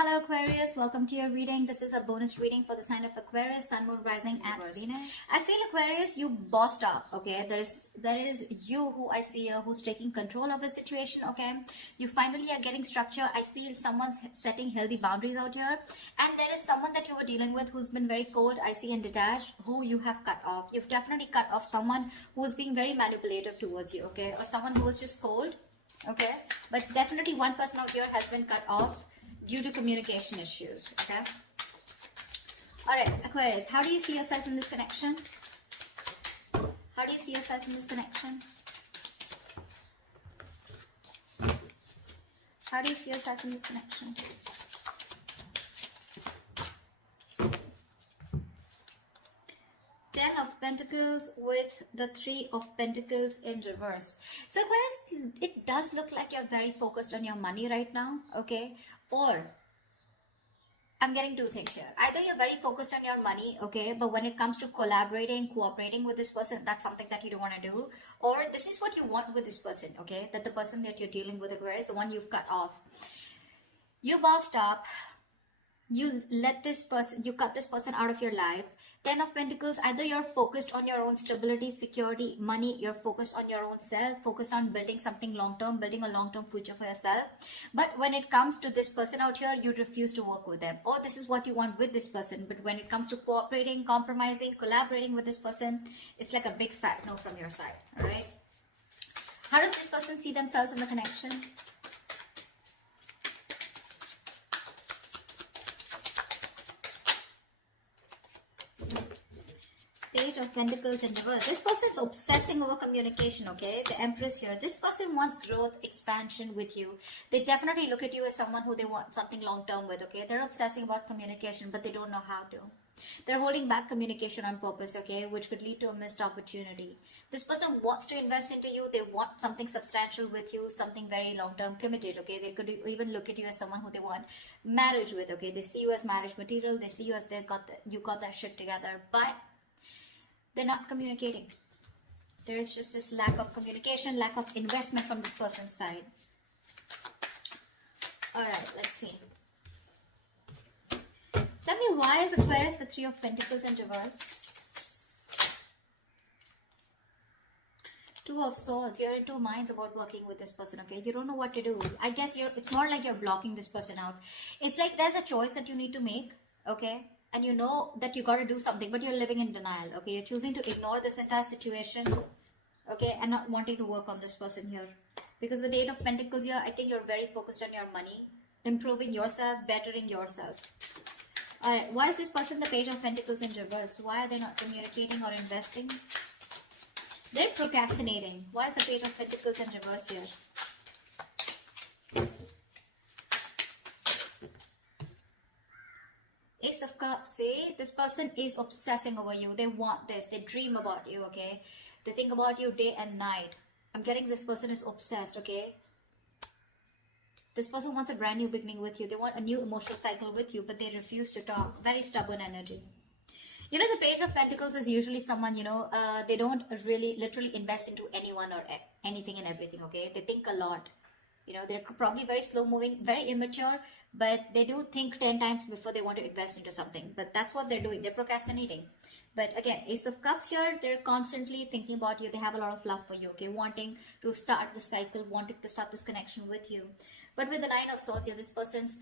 Hello Aquarius, welcome to your reading. This is a bonus reading for the sign of Aquarius, Sun, Moon, Rising and Venus. I feel Aquarius, you bossed up, okay? There is you who I see here who's taking control of the situation, okay? You finally are getting structure. I feel someone's setting healthy boundaries out here. And there is someone that you were dealing with who's been very cold, icy and detached, who you have cut off. You've definitely cut off someone who's being very manipulative towards you, okay? Or someone who was just cold, okay? But definitely one person out here has been cut off due to communication issues, okay? All right, Aquarius, how do you see yourself in this connection? How do you see yourself in this connection? How do you see yourself in this connection? Ten of Pentacles with the Three of Pentacles in reverse. So Aquarius, it does look like you're very focused on your money right now, okay? Or I'm getting two things here. Either you're very focused on your money, okay, but when it comes to collaborating, cooperating with this person, that's something that you don't want to do. Or this is what you want with this person, okay? That the person that you're dealing with, Aquarius, the one you've cut off. You bossed up. You let this person, you cut this person out of your life. Ten of Pentacles, either you're focused on your own stability, security, money, you're focused on your own self, focused on building something long-term, building a long-term future for yourself. But when it comes to this person out here, you refuse to work with them. Or this is what you want with this person. But when it comes to cooperating, compromising, collaborating with this person, it's like a big fat no from your side, all right? How does this person see themselves in the connection? Page of Pentacles in reverse. This person's obsessing over communication, okay? The Empress here. This person wants growth, expansion with you. They definitely look at you as someone who they want something long-term with, okay? They're obsessing about communication, but they don't know how to. They're holding back communication on purpose, okay? Which could lead to a missed opportunity. This person wants to invest into you. They want something substantial with you, something very long-term committed, okay? They could even look at you as someone who they want marriage with, okay? They see you as marriage material. They see you as you got that shit together, but they're not communicating. There is just this lack of communication, lack of investment from this person's side. Alright, let's see. Tell me, why is Aquarius the Three of Pentacles in reverse? Two of Swords. You're in two minds about working with this person, okay? You don't know what to do. I guess it's more like you're blocking this person out. It's like there's a choice that you need to make, okay? And you know that you got to do something, but you're living in denial, okay? You're choosing to ignore this entire situation, okay? And not wanting to work on this person here. Because with the Eight of Pentacles here, I think you're very focused on your money, improving yourself, bettering yourself. Alright, why is this person the Page of Pentacles in reverse? Why are they not communicating or investing? They're procrastinating. Why is the Page of Pentacles in reverse here? Ace of Cups, see? This person is obsessing over you. They want this. They dream about you, okay? They think about you day and night. I'm getting this person is obsessed, okay? This person wants a brand new beginning with you. They want a new emotional cycle with you, but they refuse to talk. Very stubborn energy. You know, the Page of Pentacles is usually someone, you know, they don't really literally invest into anyone or anything and everything, okay? They think a lot. You know, they're probably very slow moving, very immature, but they do think 10 times before they want to invest into something. But that's what they're doing. They're procrastinating. But again, Ace of Cups here, they're constantly thinking about you. They have a lot of love for you, okay? Wanting to start this cycle, wanting to start this connection with you. But with the Nine of Swords here, this person's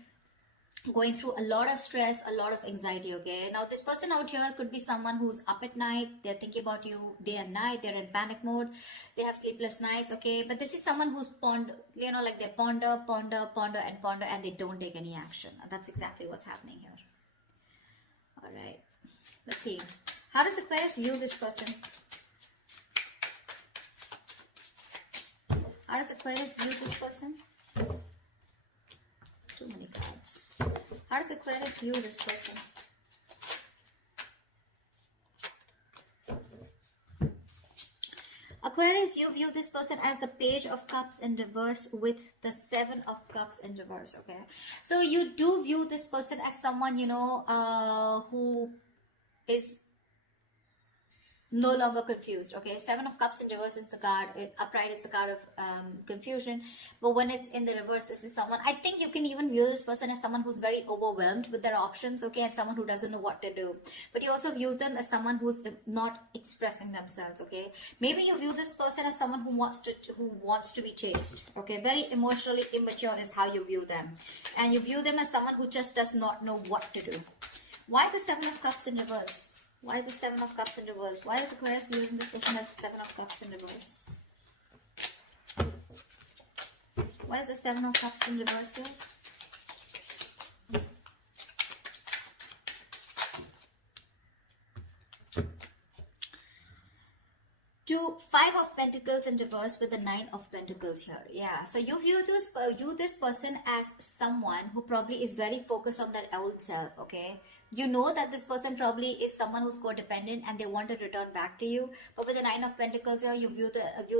going through a lot of stress, a lot of anxiety, okay? Now, this person out here could be someone who's up at night. They're thinking about you day and night. They're in panic mode. They have sleepless nights, okay? But this is someone who's you know, like they ponder, and they don't take any action. That's exactly what's happening here. All right. Let's see. How does Aquarius view this person? How does Aquarius view this person? Too many cards. How does Aquarius view this person? Aquarius, you view this person as the Page of Cups in reverse with the Seven of Cups in reverse, okay? So you do view this person as someone, you know, who is no longer confused. Okay, Seven of Cups in reverse is the card. Upright is the card of confusion. But when it's in the reverse, this is someone, I think you can even view this person as someone who's very overwhelmed with their options, okay, and someone who doesn't know what to do. But you also view them as someone who's not expressing themselves. Okay, maybe you view this person as someone who wants to be chased. Okay, very emotionally immature is how you view them, and you view them as someone who just does not know what to do. Why the Seven of Cups in reverse? Why the Seven of Cups in reverse? Why is Aquarius viewing this person as the Seven of Cups in reverse? Why is the Seven of Cups in reverse here? To Five of Pentacles in reverse with the Nine of Pentacles here. Yeah, so you view this person as someone who probably is very focused on their own self, okay? You know that this person probably is someone who's codependent and they want to return back to you. But with the Nine of Pentacles here, you view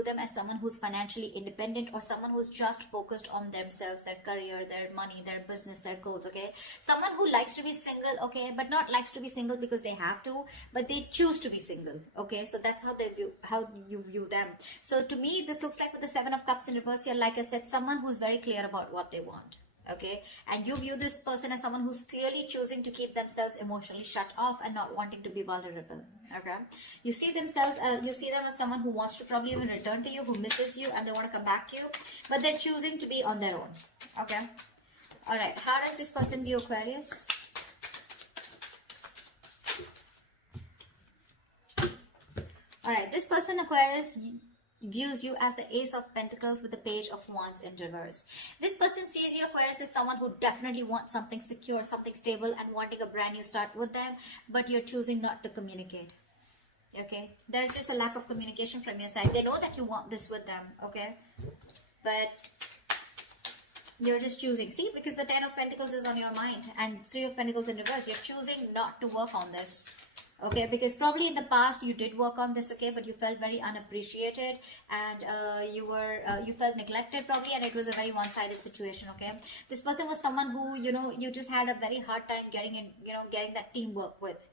them as someone who's financially independent, or someone who's just focused on themselves, their career, their money, their business, their goals, okay? Someone who likes to be single, okay, but not likes to be single because they have to, but they choose to be single, okay? So that's how you view them. So to me, this looks like with the Seven of Cups in reverse here, like I said, someone who's very clear about what they want. Okay, and you view this person as someone who's clearly choosing to keep themselves emotionally shut off and not wanting to be vulnerable. Okay, you see them as someone who wants to probably even return to you, who misses you, and they want to come back to you, but they're choosing to be on their own. Okay, all right. How does this person view Aquarius? All right, this person, Aquarius, views you as the Ace of Pentacles with the Page of Wands in reverse. This person sees you, Aquarius, as someone who definitely wants something secure, something stable, and wanting a brand new start with them, but you're choosing not to communicate. Okay, there's just a lack of communication from your side. They know that you want this with them, okay, but you're just choosing. See, because the Ten of Pentacles is on your mind and Three of Pentacles in reverse, you're choosing not to work on this. Okay, because probably in the past you did work on this, okay, but you felt very unappreciated, and you felt neglected probably, and it was a very one-sided situation. Okay, this person was someone who, you know, you just had a very hard time getting that teamwork with,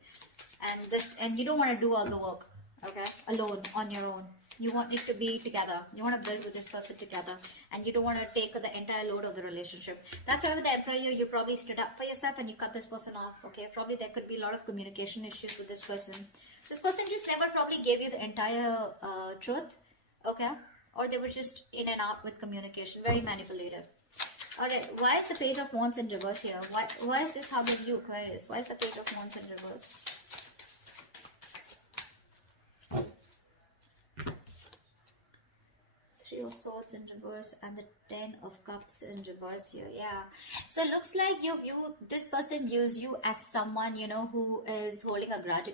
and you don't want to do all the work, okay, alone on your own. You want it to be together. You want to build with this person together, and you don't want to take the entire load of the relationship. That's why with the Emperor, you probably stood up for yourself and you cut this person off. Okay, probably there could be a lot of communication issues with this person. This person just never probably gave you the entire truth. Okay, or they were just in and out with communication, very manipulative. All right, why is the Page of Wands in reverse here? Why is this how they view Aquarius? Why is the Page of Wands in reverse? Three of Swords in reverse and the Ten of Cups in reverse here. Yeah, so it looks like this person views you as someone, you know, who is holding a grudge.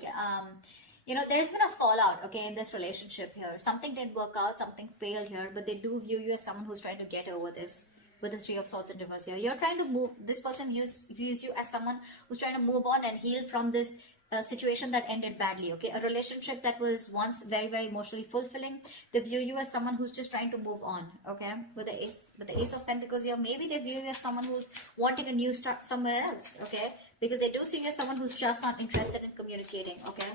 You know, there's been a fallout, okay, in this relationship here. Something didn't work out, something failed here, but they do view you as someone who's trying to get over this with the Three of Swords in reverse here. You're trying to move. This person views you as someone who's trying to move on and heal from this situation that ended badly. Okay, a relationship that was once very, very emotionally fulfilling. They view you as someone who's just trying to move on. Okay, with the Ace of Pentacles here, maybe they view you as someone who's wanting a new start somewhere else. Okay, because they do see you as someone who's just not interested in communicating. Okay,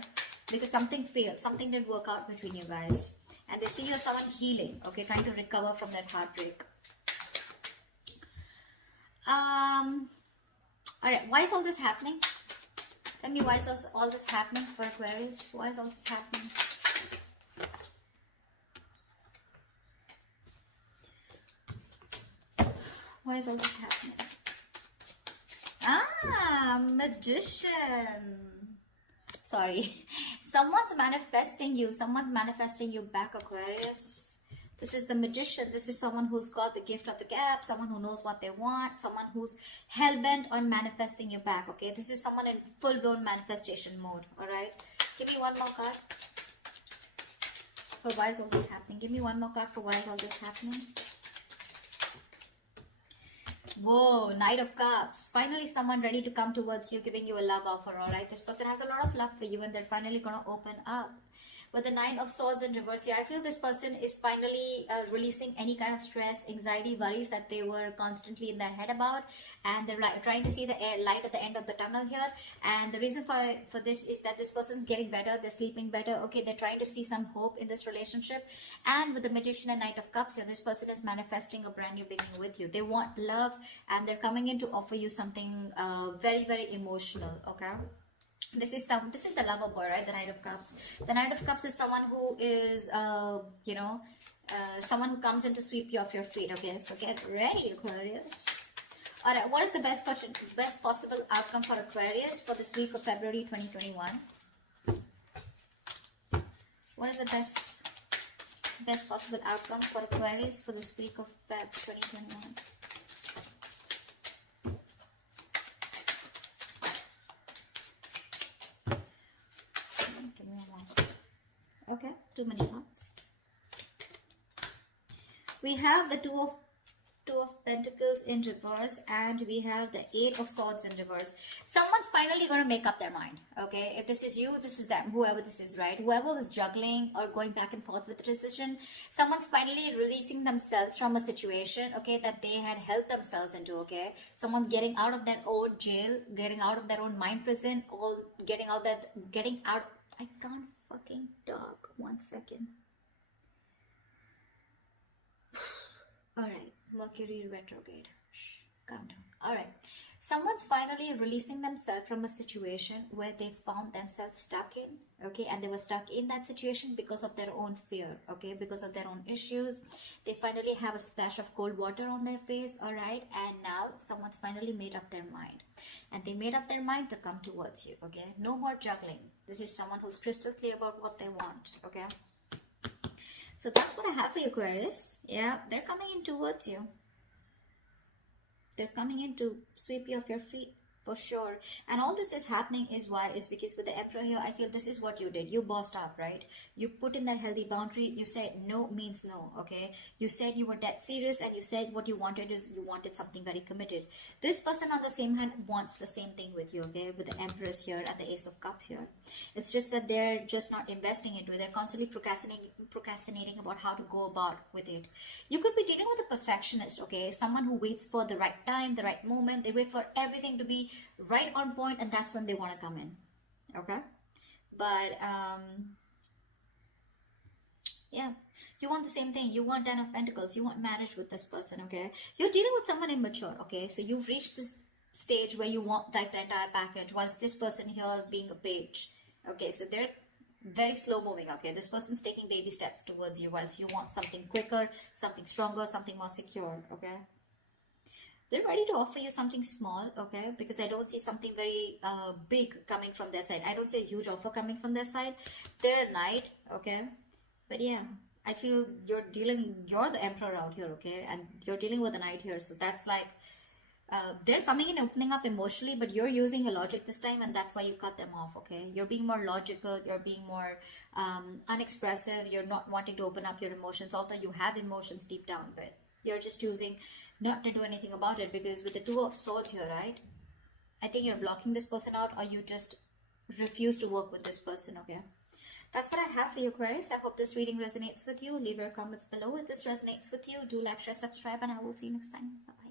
because something failed, something didn't work out between you guys, and they see you as someone healing. Okay, trying to recover from that heartbreak. All right, why is all this happening? Tell me, why is all this happening for Aquarius? Why is all this happening? Why is all this happening? Ah, Magician. Sorry. Someone's manifesting you. Someone's manifesting you back, Aquarius. This is the Magician. This is someone who's got the gift of the gap, someone who knows what they want, someone who's hell-bent on manifesting you back, okay? This is someone in full-blown manifestation mode, all right? Give me one more card for why is all this happening. Give me one more card for why is all this happening. Whoa, Knight of Cups. Finally, someone ready to come towards you, giving you a love offer, all right? This person has a lot of love for you, and they're finally going to open up. With the Nine of Swords in reverse here, I feel this person is finally releasing any kind of stress, anxiety, worries that they were constantly in their head about, and they're trying to see the light at the end of the tunnel here. And the reason for this is that this person's getting better, they're sleeping better, okay, they're trying to see some hope in this relationship. And with the Magician and Knight of Cups here, this person is manifesting a brand new beginning with you. They want love, and they're coming in to offer you something very, very emotional, okay? This is the lover boy, right? The Knight of Cups. The Knight of Cups is someone who is, someone who comes in to sweep you off your feet. Okay, so get ready, Aquarius. All right, what is the best possible outcome for Aquarius for this week of February 2021? What is the best possible outcome for Aquarius for this week of Feb 2021? Okay, too many cards. We have the Two of Pentacles in reverse, and we have the Eight of Swords in reverse. Someone's finally going to make up their mind, okay? If this is you, this is them, whoever this is, right? Whoever was juggling or going back and forth with the decision, someone's finally releasing themselves from a situation, okay, that they had held themselves into, okay? Someone's getting out of their own jail, getting out of their own mind prison, or getting out. I can't fucking talk. 1 second. Alright, Mercury retrograde. Shh, calm down. Alright, someone's finally releasing themselves from a situation where they found themselves stuck in, okay, and they were stuck in that situation because of their own fear, okay, because of their own issues. They finally have a splash of cold water on their face, alright, and now someone's finally made up their mind. And they made up their mind to come towards you, okay? No more juggling. This is someone who's crystal clear about what they want, okay? So that's what I have for you, Aquarius. Yeah, they're coming in towards you. They're coming in to sweep you off your feet, for sure. And all this is happening is because with the Emperor here, I feel this is what you did. You bossed up, right? You put in that healthy boundary. You said no means no, okay? You said you were dead serious, and you said what you wanted is you wanted something very committed. This person on the same hand wants the same thing with you, okay? With the Empress here and the Ace of Cups here. It's just that they're just not investing into it. They're constantly procrastinating about how to go about with it. You could be dealing with a perfectionist, okay? Someone who waits for the right time, the right moment. They wait for everything to be right on point, and that's when they want to come in, okay? But yeah, you want the same thing. You want 10 of Pentacles. You want marriage with this person, okay? You're dealing with someone immature, okay? So you've reached this stage where you want like the entire package, whilst this person here is being a page, okay? So they're very slow moving, okay? This person's taking baby steps towards you, whilst you want something quicker, something stronger, something more secure, okay? They're ready to offer you something small, okay? Because I don't see something very big coming from their side. I don't see a huge offer coming from their side. They're a knight, okay? But yeah, I feel you're the Emperor out here, okay? And you're dealing with a knight here. So that's like, they're coming in, opening up emotionally, but you're using your logic this time, and that's why you cut them off, okay? You're being more logical. You're being more unexpressive. You're not wanting to open up your emotions, although you have emotions deep down, but you're just choosing not to do anything about it, because with the Two of Swords here, right? I think you're blocking this person out, or you just refuse to work with this person, okay? That's what I have for you, Aquarius. I hope this reading resonates with you. Leave your comments below if this resonates with you. Do like, share, subscribe, and I will see you next time. Bye-bye.